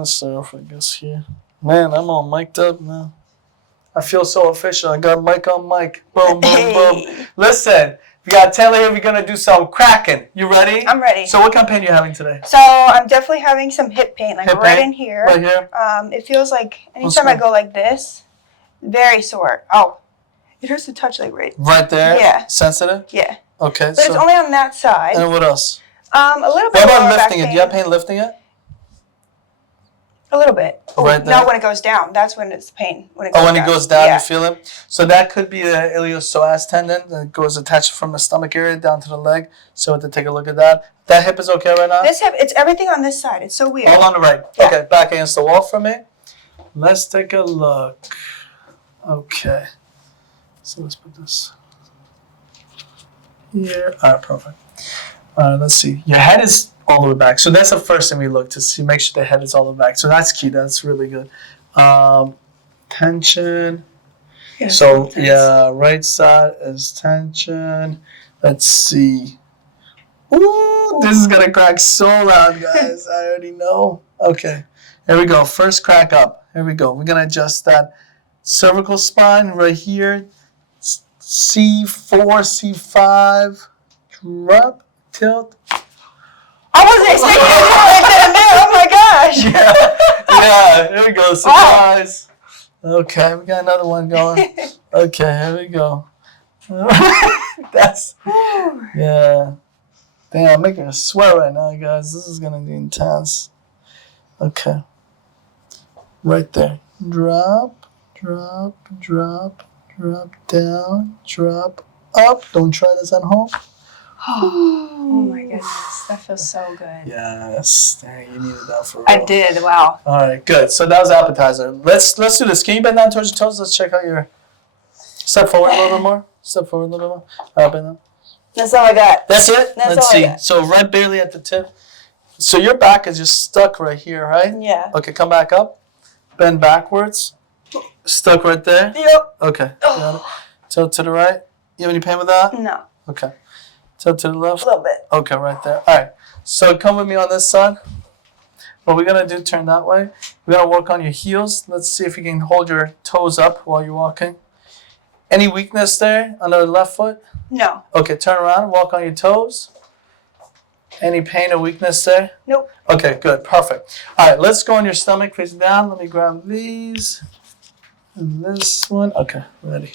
myself, I guess, here. Man, I'm all mic'd up now. I feel so official. I got mic on mic. Boom, boom, boom. Listen, we got Taylor here. We're going to do some cracking. You ready? I'm ready. So what kind of pain are you having today? So I'm definitely having some hip pain, like hip right pain? in here. Right here? It feels like anytime I go like this, very sore. Oh, it hurts to touch like right there? Yeah. Sensitive? Yeah. Okay. But it's only on that side. And what else? A little bit. What about lifting it? Do you have pain lifting it? A little bit. Right there. Not when it goes down. That's when it's pain. When it goes down, you feel it? So that could be the iliopsoas tendon that goes attached from the stomach area down to the leg. So we have to take a look at that. That hip is okay right now? This hip, it's everything on this side. It's so weird. All on the right. Yeah. Okay, back against the wall for me. Let's take a look. Okay. So let's put this here. All right, perfect. All right, let's see. Your head is all the way back. So that's the first thing we look to see. Make sure the head is all the way back. So that's key. That's really good. Tension. Yeah, so, yeah, right side is tension. Let's see. Ooh, this is going to crack so loud, guys. I already know. Okay. Here we go. First crack up. Here we go. We're going to adjust that cervical spine right here. C4, C5. Drop, tilt. I wasn't expecting to do it like that. Oh my gosh. Yeah. Here we go. Surprise. Okay, we got another one going. Okay, here we go. Yeah. Damn, I'm making a sweat right now, guys. This is gonna be intense. Okay. Right there. Drop, drop, drop, drop down, drop up. Don't try this at home. Oh my goodness, that feels so good. Yes, dang, you needed that for real. I did. Wow. All right, good. So that was appetizer. Let's do this. Can you bend down towards your toes? Let's check out your. Step forward a little bit more. Step forward a little bit more. All right, bend down. That's all I got. That's it. That's Let's all see. I got. So right barely at the tip. So your back is just stuck right here, right? Yeah. Okay, come back up. Bend backwards. Stuck right there. Yep. Okay. Got it. Tilt to the right. You have any pain with that? No. Okay. Tilt to the left. A little bit. Okay, right there. All right. So come with me on this side. What we're going to do, turn that way. We're going to work on your heels. Let's see if you can hold your toes up while you're walking. Any weakness there on the left foot? No. Okay, turn around. Walk on your toes. Any pain or weakness there? Nope. Okay, good. Perfect. All right, let's go on your stomach, face down. Let me grab these. And this one. Okay, ready.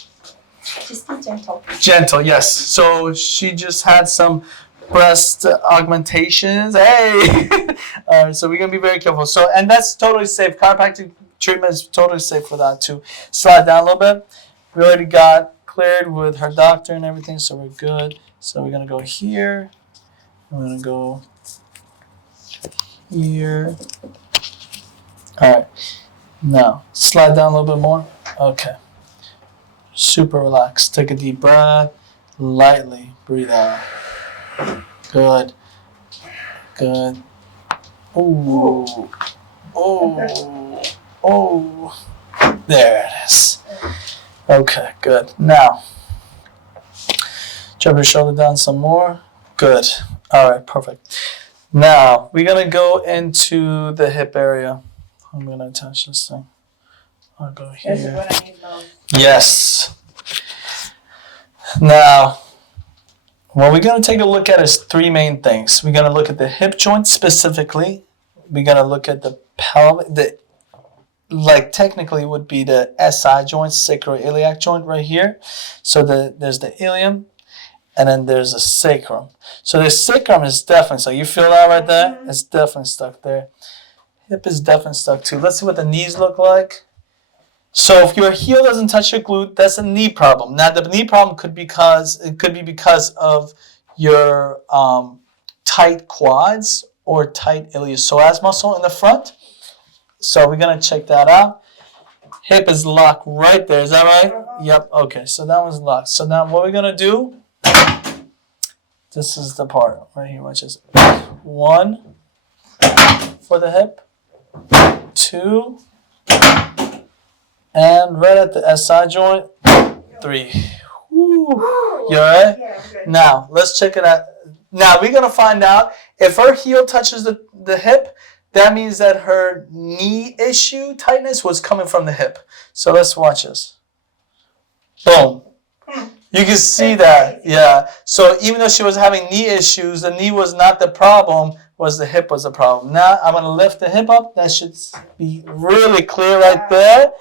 Just be gentle. Gentle, yes. So she just had some breast augmentations. Hey! All right, so we're going to be very careful. So, and that's totally safe. Chiropractic treatment is totally safe for that too. Slide down a little bit. We already got cleared with her doctor and everything, so we're good. So we're going to go here. I'm going to go here. All right. Now, slide down a little bit more. Okay. Super relaxed. Take a deep breath. Lightly breathe out. Good. Good. Oh. Oh. Oh. There it is. Okay, good. Now, drop your shoulder down some more. Good. All right, perfect. Now, we're going to go into the hip area. I'm going to attach this thing. I'll go here. This is what I need most. Yes. Now, what we're going to take a look at is three main things. We're going to look at the hip joint specifically. We're going to look at the pelvic, like technically would be the SI joint, sacroiliac joint right here. So there's the ilium, and then there's the sacrum. So the sacrum is definitely stuck. You feel that right there? It's definitely stuck there. Hip is definitely stuck too. Let's see what the knees look like. So if your heel doesn't touch your glute, that's a knee problem. Now the knee problem could be because of your tight quads or tight iliopsoas muscle in the front. So we're gonna check that out. Hip is locked right there. Is that right? Yep. Okay. So that one's locked. So now what we're gonna do? This is the part right here. Watch this. 1 for the hip. 2. And right at the SI joint, 3. Woo. You alright? Yeah, I'm good. Now, let's check it out. Now, we're going to find out if her heel touches the hip, that means that her knee issue tightness was coming from the hip. So let's watch this. Boom. You can see that. Yeah. So even though she was having knee issues, the knee was not the problem, was the hip was the problem. Now I'm going to lift the hip up. That should be really clear right there.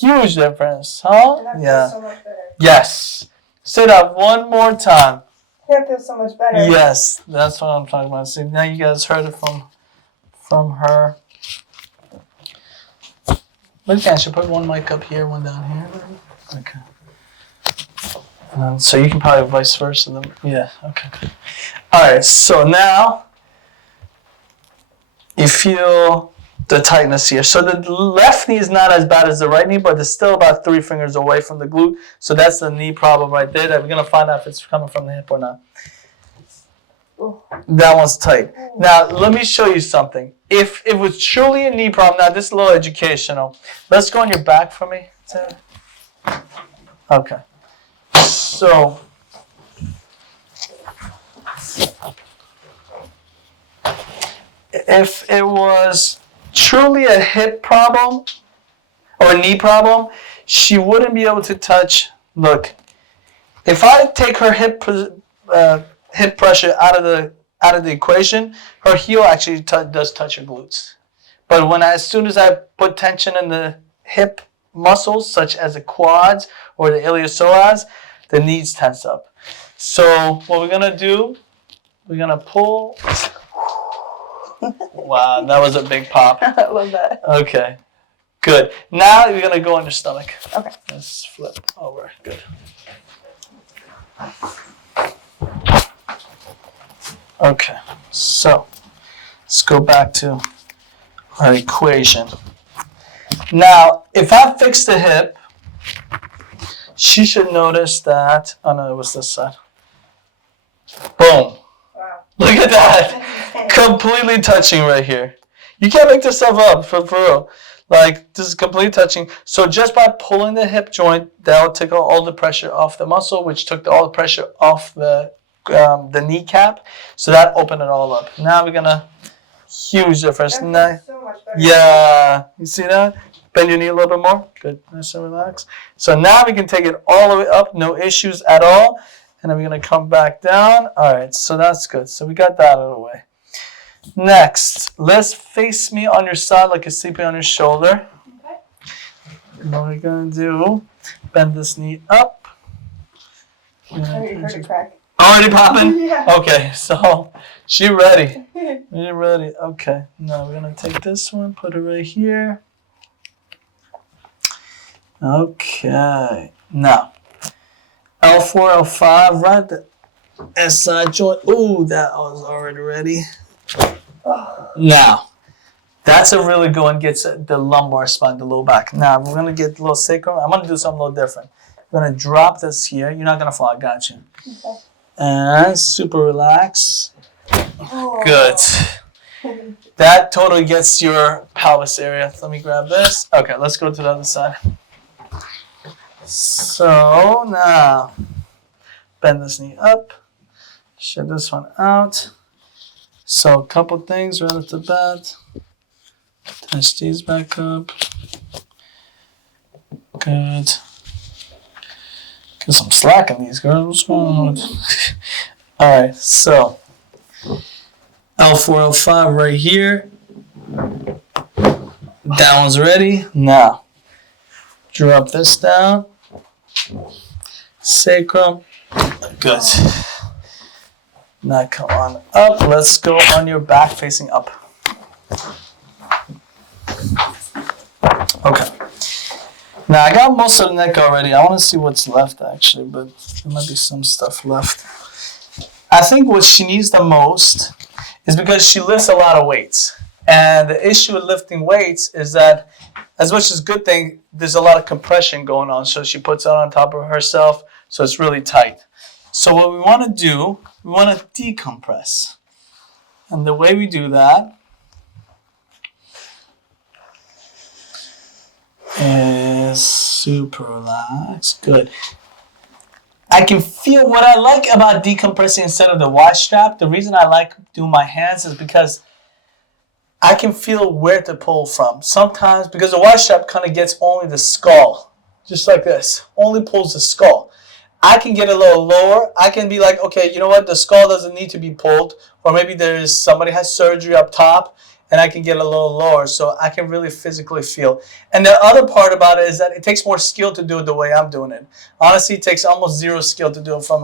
Huge difference, huh? Yeah. So much better. Yes. Sit up one more time. That feels so much better. Yes, that's what I'm talking about. See, now you guys heard it from her. Look, I should put one mic up here, one down here. Okay. So you can probably vice versa them. Yeah, okay. All right, so now you feel the tightness here. So the left knee is not as bad as the right knee, but it's still about 3 fingers away from the glute. So that's the knee problem right there that we're going to find out if it's coming from the hip or not. That one's tight. Now, let me show you something. If it was truly a knee problem, now this is a little educational. Let's go on your back for me, Sarah. Okay. So, if it was truly a hip problem or a knee problem, she wouldn't be able to touch. Look, if I take her hip pressure out of the equation, her heel actually does touch her glutes. But as soon as I put tension in the hip muscles, such as the quads or the iliopsoas, the knees tense up. So what we're gonna do, we're gonna pull. Wow, that was a big pop. I love that. Okay, good. Now you're gonna go on your stomach. Okay. Let's flip over. Good. Okay, so let's go back to our equation. Now, if I fix the hip, she should notice that. Oh no, it was this side. Boom. Wow. Look at that. Completely touching right here. You can't make this stuff up for real. Like, this is completely touching. So just by pulling the hip joint, that'll take all the pressure off the muscle, which took all the pressure off the kneecap. So that opened it all up. Now we're gonna, huge difference. So much better. Yeah, you see that? Bend your knee a little bit more. Good, nice and relax. So now we can take it all the way up, no issues at all. And then we're gonna come back down. All right, so that's good. So we got that out of the way. Next, let's face me on your side like you're sleeping on your shoulder. Okay. And what we're gonna do, bend this knee up. I already heard it crack. Already popping? Yeah. Okay, so she ready. You're ready. Okay, now we're gonna take this one, put it right here. Okay, now L4, L5, right? The SI joint. Ooh, that was already ready. Now, that's a really good one. Gets the lumbar spine, the low back. Now, we're going to get a little sacrum. I'm going to do something a little different. I'm going to drop this here. You're not going to fall. I got you. Okay. And super relax. Oh. Good. That totally gets your pelvis area. Let me grab this. Okay, let's go to the other side. So, now, bend this knee up. Shut this one out. So a couple things right off the bat. Touch these back up. Good. Get some slack in these girls. What's going on? All right, so L4, L5 right here. That one's ready. Now, drop this down. Sacrum. Good. Now come on up. Let's go on your back facing up. Okay. Now I got most of the neck already. I want to see what's left actually, but there might be some stuff left. I think what she needs the most is because she lifts a lot of weights. And the issue with lifting weights is that as much as a good thing, there's a lot of compression going on. So she puts it on top of herself, so it's really tight. So what we want to do, we want to decompress. And the way we do that is super relaxed. Good. I can feel what I like about decompressing instead of the Ystrap. The reason I like doing my hands is because I can feel where to pull from. Sometimes, because the Ystrap kind of gets only the skull, just like this, only pulls the skull. I can get a little lower. I can be like, okay, you know what? The skull doesn't need to be pulled. Or maybe there's somebody has surgery up top and I can get a little lower so I can really physically feel. And the other part about it is that it takes more skill to do it the way I'm doing it. Honestly, it takes almost zero skill to do it from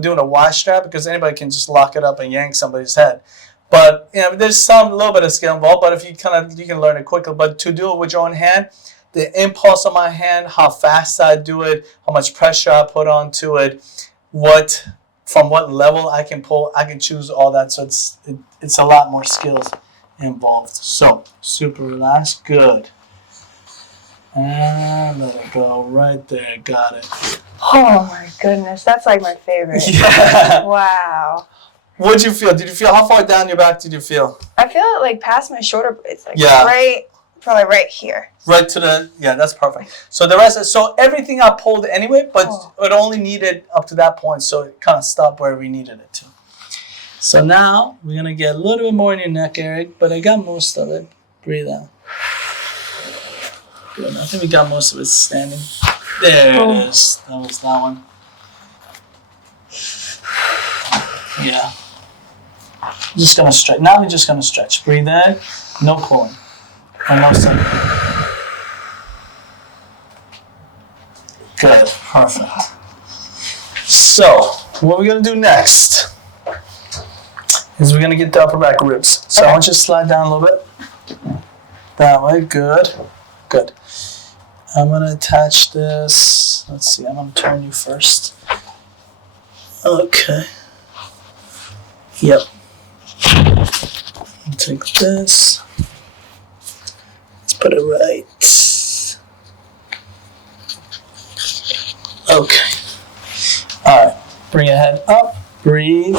doing a Ystrap because anybody can just lock it up and yank somebody's head. But there's a little bit of skill involved, but if you can learn it quickly. But to do it with your own hand, the impulse of my hand, how fast I do it, how much pressure I put onto it, from what level I can pull, I can choose all that. So it's a lot more skills involved. So super relaxed, good. And let it go right there, got it. Oh my goodness, that's like my favorite. Yeah. Wow. What'd you feel? How far down your back did you feel? I feel it like past my shoulder blades, like probably right here. Right to that's perfect. So the rest, so everything I pulled anyway, but it only needed up to that point, so it kind of stopped where we needed it to. So now we're gonna get a little bit more in your neck, Eric, but I got most of it. Breathe out. Good. I think we got most of it standing. There it is. That was that one. Yeah. Just gonna stretch. Now we're just gonna stretch. Breathe in. No pulling. Almost in. Good. Perfect. So, what we're going to do next is we're going to get the upper back ribs. So, I want you to slide down a little bit. That way. Good. Good. I'm going to attach this. Let's see. I'm going to turn you first. Okay. Yep. I'll take this. Put it right. Okay. All right. Bring your head up. Breathe.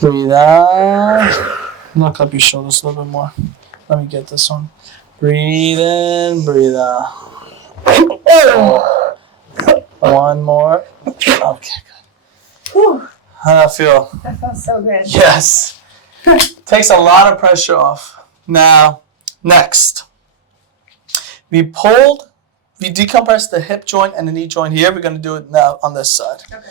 Breathe out. Knock up your shoulders a little bit more. Let me get this one. Breathe in. Breathe out. One more. Okay, good. Whew. How'd that feel? That felt so good. Yes. Takes a lot of pressure off. Now, next. We decompressed the hip joint and the knee joint here. We're going to do it now on this side. Okay.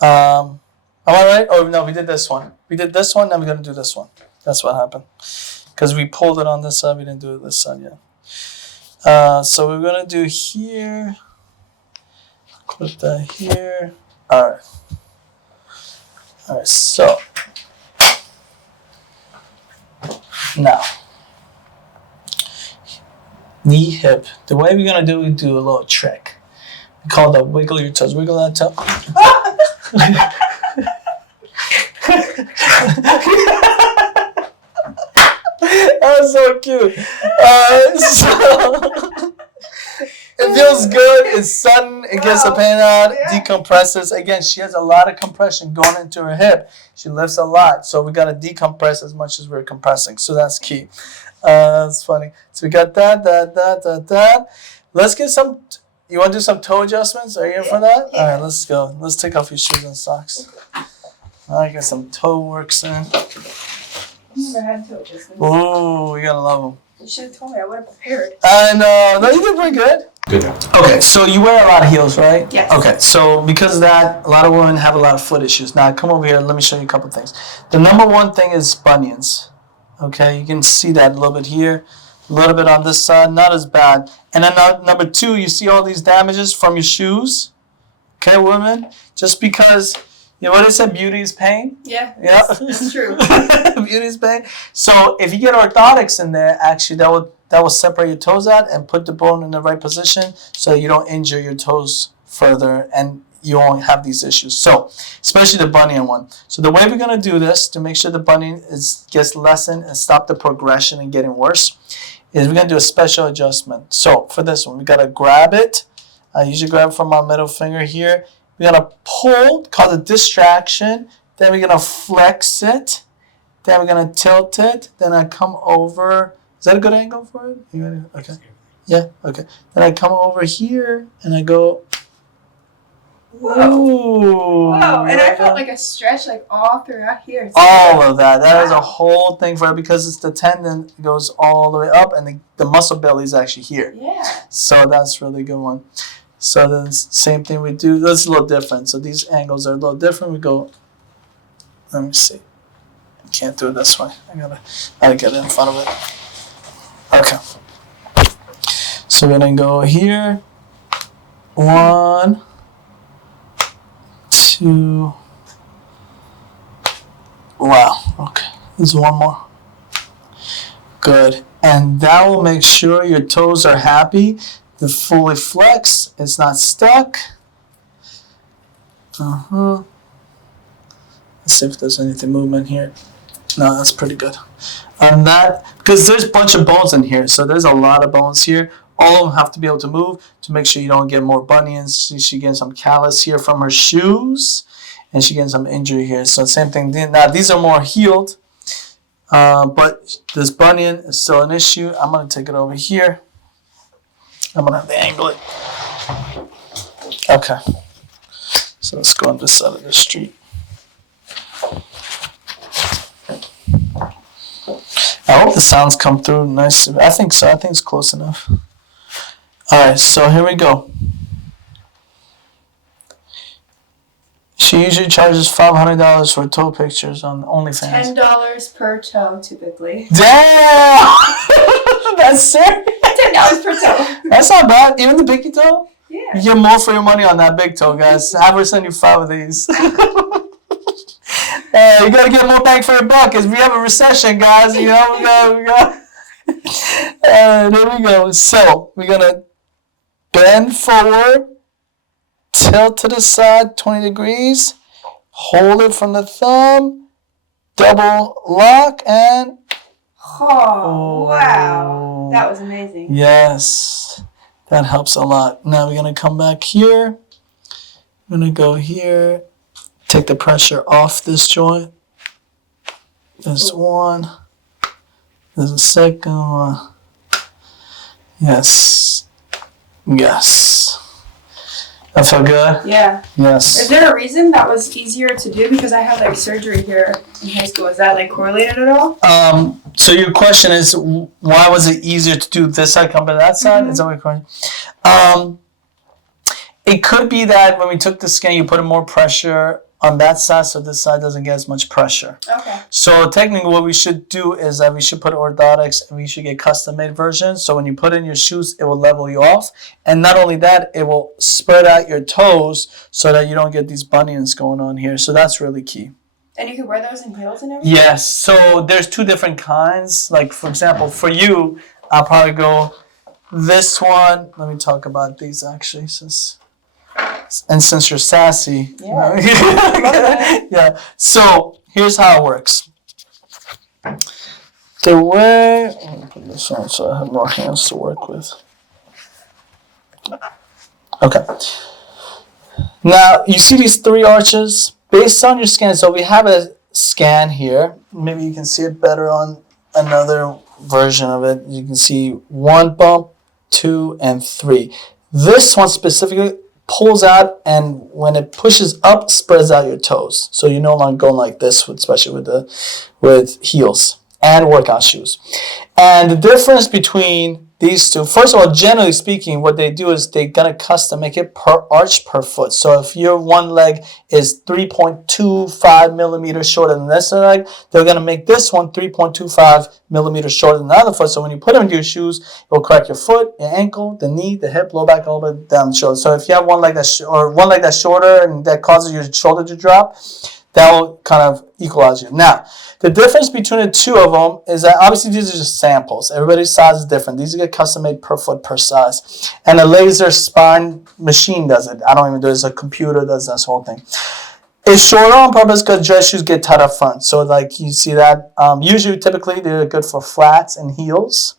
Am I right? Oh, no, we did this one. We did this one, then we're going to do this one. That's what happened. Because we pulled it on this side, we didn't do it this side yet. So we're going to do here. Put that here. All right. All right, so. Now. Knee, hip. The way we're going to do it, we do a little trick. We call it wiggle your toes. Wiggle that toe. That was so cute. So it feels good. It's sudden. It gets the pain out. Decompresses. Again, she has a lot of compression going into her hip. She lifts a lot. So we got to decompress as much as we're compressing. So that's key. That's funny. So we got that. Let's get some. You want to do some toe adjustments? Are you in for that? Yeah. All right, let's go. Let's take off your shoes and socks. All right, get some toe works in. I've never had toe adjustments. Ooh, you gotta love them. You should have told me. I would have prepared. I know. No, you did pretty good. Good. Okay, so you wear a lot of heels, right? Yes. Okay, so because of that, a lot of women have a lot of foot issues. Now, come over here. Let me show you a couple things. The number one thing is bunions. Okay, you can see that a little bit here, a little bit on this side, not as bad. And then number two, you see all these damages from your shoes. Okay, women, just because, you know what it said, beauty is pain? Yeah, Yeah, it's true. Beauty is pain. So if you get orthotics in there, actually, that will separate your toes out and put the bone in the right position so you don't injure your toes further and you won't have these issues. So, especially the bunion one. So the way we're going to do this to make sure the bunion gets lessened and stop the progression and getting worse is we're going to do a special adjustment. So for this one, we got to grab it. I usually grab it from my middle finger here. We're going to pull, cause a distraction. Then we're going to flex it. Then we're going to tilt it. Then I come over. Is that a good angle for it? You ready? Okay. Yeah, okay. Then I come over here and I go Ooh. And I felt like a stretch like all throughout here. All of that. That is a whole thing for it because it's the tendon goes all the way up and the muscle belly is actually here. Yeah. So that's a really good one. So the same thing we do. That's a little different. So these angles are a little different. We go, let me see. I can't do it this way. I gotta get it in front of it. Okay. So we're gonna go here. 1, 2. Wow. Okay. There's one more. Good. And that will make sure your toes are happy. They're fully flexed. It's not stuck. Let's see if there's anything movement here. No, that's pretty good. On that, because there's a bunch of bones in here. So there's a lot of bones here. All of them have to be able to move to make sure you don't get more bunions. She getting some callus here from her shoes. And she getting some injury here. So same thing. Now these are more healed. But this bunion is still an issue. I'm going to take it over here. I'm going to have to angle it. Okay. So let's go on this side of the street. I hope the sounds come through nice. I think so. I think it's close enough. All right, so here we go. She usually charges $500 for toe pictures on OnlyFans. $10 per toe, typically. Damn! That's serious? $10 per toe. That's not bad. Even the pinky toe? Yeah. You get more for your money on that big toe, guys. Have her send you 5 of these. You gotta get more bang for your buck because we have a recession, guys. You know, we go. There we go. So we're gonna bend forward, tilt to the side 20 degrees, hold it from the thumb, double lock, and oh wow, that was amazing. Yes, that helps a lot. Now we're gonna come back here. I'm gonna go here. Take the pressure off this joint. There's one. There's a second one. Yes. Yes. That felt good? Yeah. Yes. Is there a reason that was easier to do? Because I had like surgery here in high school. Is that like correlated at all? So your question is, why was it easier to do this side compared to that side? Is that what your question? It could be that when we took the scan, you put more pressure on that side, so this side doesn't get as much pressure. Okay. So technically what we should do is that we should put orthotics and we should get custom-made versions. So when you put in your shoes, it will level you off. And not only that, it will spread out your toes so that you don't get these bunions going on here. So that's really key. And you can wear those in heels and everything? Yes. So there's 2 different kinds. Like, for example, for you, I'll probably go this one. Let me talk about these, actually, since you're sassy. Yeah. Yeah. So here's how it works. The way, let me put this on so I have more hands to work with. Okay. Now you see these 3 arches based on your scan. So we have a scan here. Maybe you can see it better on another version of it. You can see 1 bump, 2, and 3. This one specifically pulls out, and when it pushes up, spreads out your toes. So you're no longer going like this, especially with heels and workout shoes. And the difference between these 2, first of all, generally speaking, what they do is they're gonna custom make it per arch per foot. So if your one leg is 3.25 millimeters shorter than this leg, they're gonna make this one 3.25 millimeters shorter than the other foot. So when you put them into your shoes, it will correct your foot, your ankle, the knee, the hip, low back, all the way down the shoulder. So if you have one leg that's shorter and that causes your shoulder to drop, that will kind of equalize you. Now, the difference between the 2 of them is that obviously these are just samples. Everybody's size is different. These get custom made per foot per size. And a laser spine machine does it. I don't even do it. It's a computer does this whole thing. It's shorter on purpose because dress shoes get tight up front. So like you see that. Usually, typically, they're good for flats and heels.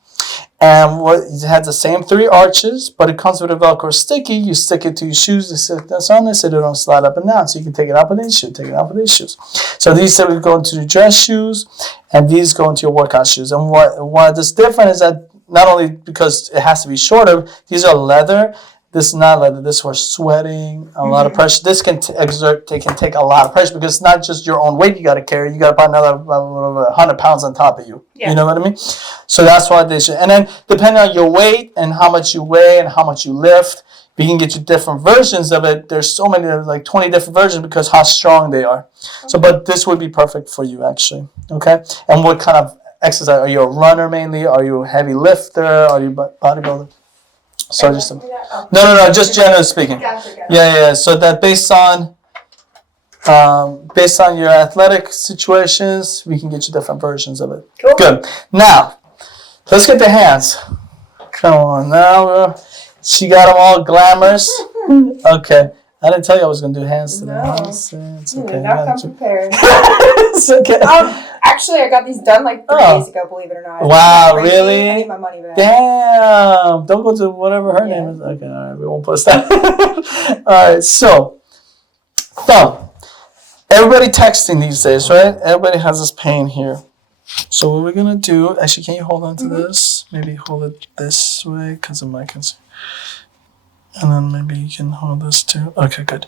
And it has the same 3 arches, but it comes with a Velcro sticky. You stick it to your shoes, you stick this on this so they don't slide up and down. So you can take it out with these shoes, take it out with these shoes. So these typically go into the dress shoes, and these go into your workout shoes. And what is different is that not only because it has to be shorter, these are leather, This is not leather. This we're sweating, a lot of pressure. This can take a lot of pressure because it's not just your own weight you got to carry. You got to put another 100 pounds on top of you. Yeah. You know what I mean? So that's why they should. And then depending on your weight and how much you weigh and how much you lift, we can get you different versions of it. There's so many, like 20 different versions because how strong they are. Okay. So, but this would be perfect for you actually. Okay. And what kind of exercise? Are you a runner mainly? Are you a heavy lifter? Are you a bodybuilder? So just no, just generally speaking. Gotcha. Yeah. So that based on your athletic situations, we can get you different versions of it. Cool. Good. Now, let's get the hands. Come on now. She got them all glamorous. Okay. I didn't tell you I was going to do hands today. No. It's okay. Not come prepared. It's okay. Actually, I got these done like 3 days ago, believe it or not. Wow, really? I need my money back. Damn. Don't go to whatever her name is. Okay, all right. We won't post that. All right. So, thumb. Everybody texting these days, right? Everybody has this pain here. So what we're going to do, actually, can you hold on to this? Maybe hold it this way because of my concern. And then maybe you can hold this too. Okay, good.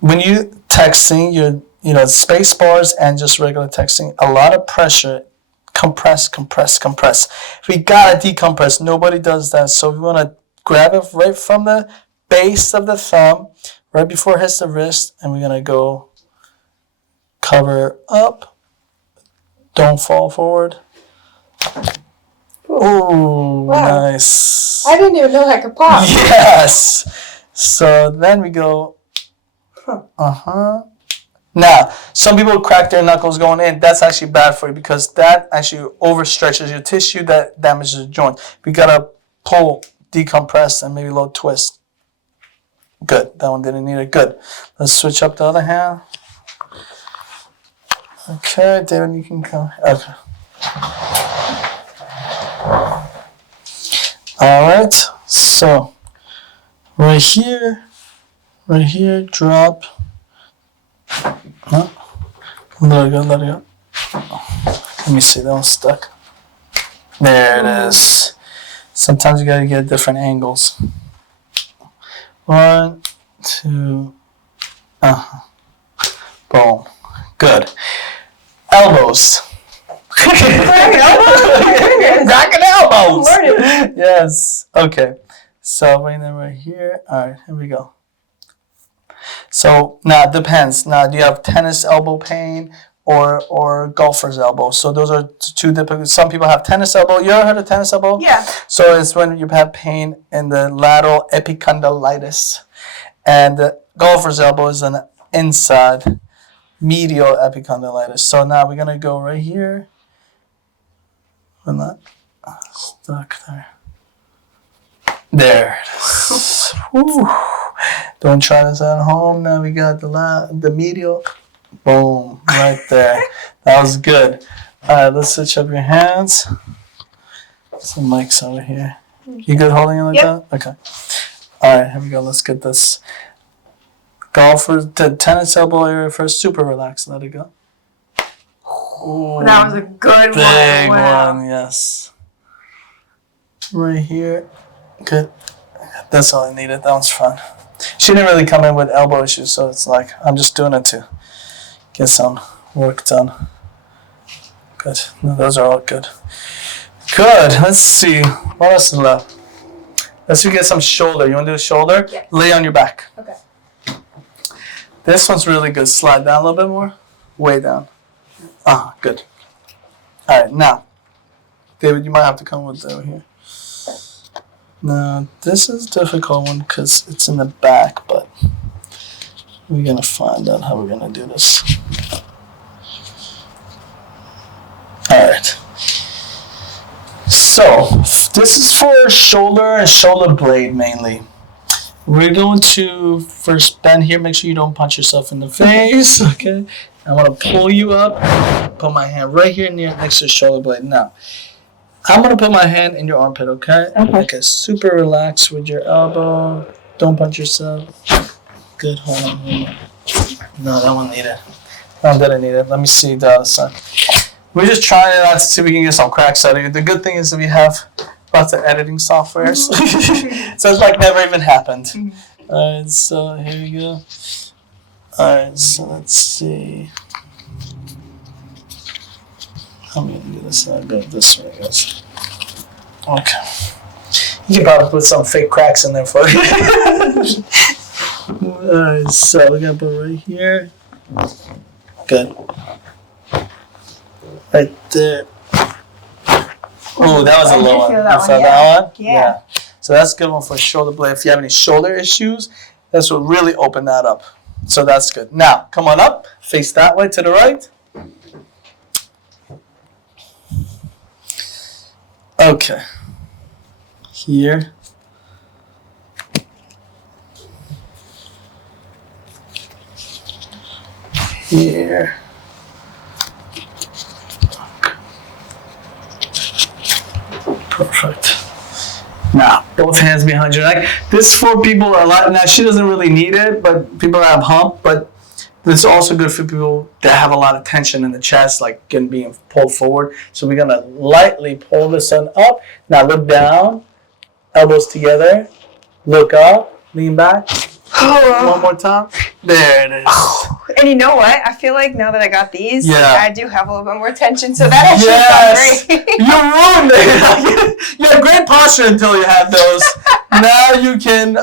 When you texting, space bars and just regular texting, a lot of pressure, compress. We gotta decompress. Nobody does that. So we want to grab it right from the base of the thumb, right before it hits the wrist, and we're gonna go cover up. Don't fall forward. Oh, wow. Nice. I didn't even know that could pop. Yes. So then we go, Now, some people crack their knuckles going in. That's actually bad for you because that actually overstretches your tissue. That damages the joint. We got to pull, decompress, and maybe a little twist. Good. That one didn't need it. Good. Let's switch up the other hand. Okay, David, you can come. Okay. All right, so right here, drop. No, let it go. Let me see, that one's stuck. There it is. Sometimes you gotta get different angles. 1, 2, boom. Good. Elbows. Cracking elbows. Yes. Okay. So bring them right here. All right. Here we go. So now it depends. Now, do you have tennis elbow pain or golfer's elbow? So those are two different. Some people have tennis elbow. You ever heard of tennis elbow? Yeah. So it's when you have pain in the lateral epicondylitis, and the golfer's elbow is an inside medial epicondylitis. So now we're gonna go right here. We're not stuck there. There it is. Don't try this at home. Now we got the medial. Boom, right there. That was good. All right, let's switch up your hands. Some mics over here. You good holding it like that? Okay. All right, here we go. Let's get this. Golfer, the tennis elbow area first. Super relaxed. Let it go. Ooh, that was a good one. Big one, yes. Right here. Good. That's all I needed. That one's fun. She didn't really come in with elbow issues, so it's like I'm just doing it to get some work done. Good. No, those are all good. Good. Let's see. What else is left? Let's get some shoulder. You want to do a shoulder? Yeah. Lay on your back. Okay. This one's really good. Slide down a little bit more. Way down. Good. All right, now, David, you might have to come with over here. Now, this is a difficult one because it's in the back, but we're going to find out how we're going to do this. All right. So, this is for shoulder and shoulder blade mainly. We're going to first bend here. Make sure you don't punch yourself in the face, okay? I want to pull you up, put my hand right here next to the shoulder blade. Now, I'm going to put my hand in your armpit, okay? Okay, super relax with your elbow. Don't punch yourself. Good, hold on. No, that one needed. That didn't need it. Let me see the other side. We're just trying it out to see if we can get some cracks out of it. The good thing is that we have lots of editing softwares. So it's like never even happened. All right, so here we go. All right, so let's see. I'm going to do this and I'll go this way, guys. Okay. You can probably put some fake cracks in there for you. Alright, so we're going to put it right here. Good. Right there. Oh, that was a low one. You felt that one? Yeah. So that's a good one for shoulder blade. If you have any shoulder issues, that's what really opened that up. So that's good. Now, come on up. Face that way to the right. Okay. Here. Here. Perfect. Now, both hands behind your neck. This for people a lot. Now, she doesn't really need it, but people that have hump, but this is also good for people that have a lot of tension in the chest, like being pulled forward. So we're going to lightly pull this one up. Now look down, elbows together, look up, lean back. One more time. There it is. And you know what? I feel like now that I got these, I do have a little bit more tension. So that actually felt great. You ruined it. You had great posture until you had those. Now you can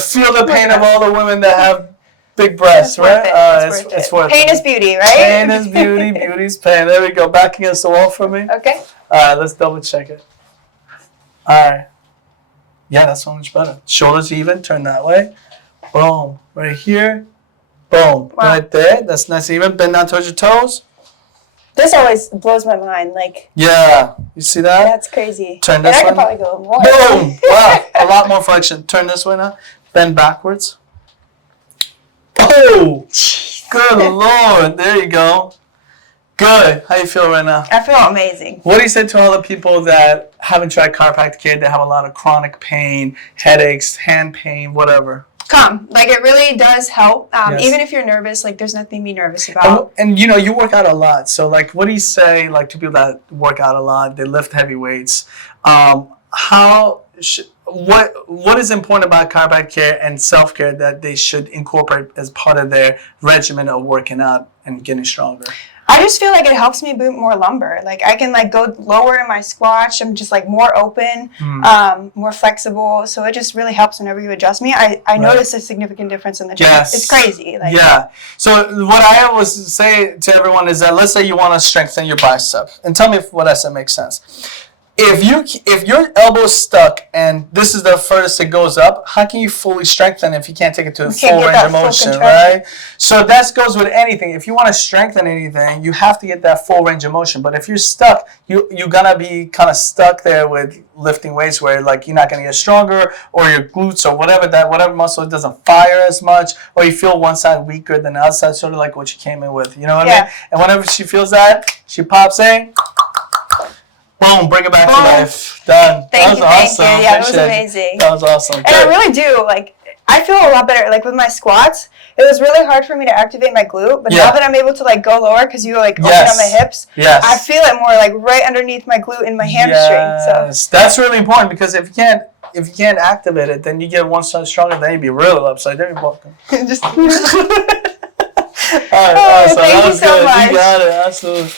feel the pain of all the women that have big breasts, right? It's worth it. Pain is beauty, right? Pain is beauty, beauty is pain. There we go. Back against the wall for me. Okay. All right, let's double check it. All right. Yeah, that's so much better. Shoulders even, turn that way. Boom. Right here. Boom. Wow. Right there. That's nice and even. Bend down towards your toes. This always blows my mind. Like. Yeah. You see that? That's crazy. Turn this way. I could probably go more. Boom. Wow. A lot more flexion. Turn this way now. Bend backwards. Oh, good Lord. There you go. Good. How you feel right now? I feel amazing. What do you say to all the people that haven't tried chiropractic care, that have a lot of chronic pain, headaches, hand pain, whatever? Come. Like, it really does help. Yes. Even if you're nervous, like, there's nothing to be nervous about. And you know, you work out a lot. So, like, what do you say, like, to people that work out a lot, they lift heavy weights? What is important about chiropractic care and self-care that they should incorporate as part of their regimen of working out and getting stronger? I just feel like it helps me boot more lumbar. Like, I can, like, go lower in my squat. I'm just, like, more open, more flexible. So it just really helps whenever you adjust me. I notice a significant difference in the joint. Yes. It's crazy. Like, yeah. So what I always say to everyone is that, let's say you want to strengthen your bicep. And tell me if what I said makes sense. If your elbow's stuck and this is the furthest it goes up, how can you fully strengthen if you can't take it to the full range of motion, right? So that goes with anything. If you want to strengthen anything, you have to get that full range of motion. But if you're stuck, you're gonna be kind of stuck there with lifting weights where, like, you're not gonna get stronger, or your glutes or whatever muscle doesn't fire as much, or you feel one side weaker than the other side, sort of like what you came in with. You know what I mean? And whenever she feels that, she pops in. Boom, bring it back to life. Done. Thank you. Awesome. Yeah, it was amazing. That was awesome. And I really do, like, I feel a lot better. Like, with my squats, it was really hard for me to activate my glute, but now that I'm able to, like, go lower because you, like, open up my hips, I feel it more, like, right underneath my glute and my hamstring. So that's really important, because if you can't activate it, then you get one side stronger, then you'd be real upside down. You're welcome. Just All right, awesome. Thank you so much. You got it. Absolutely.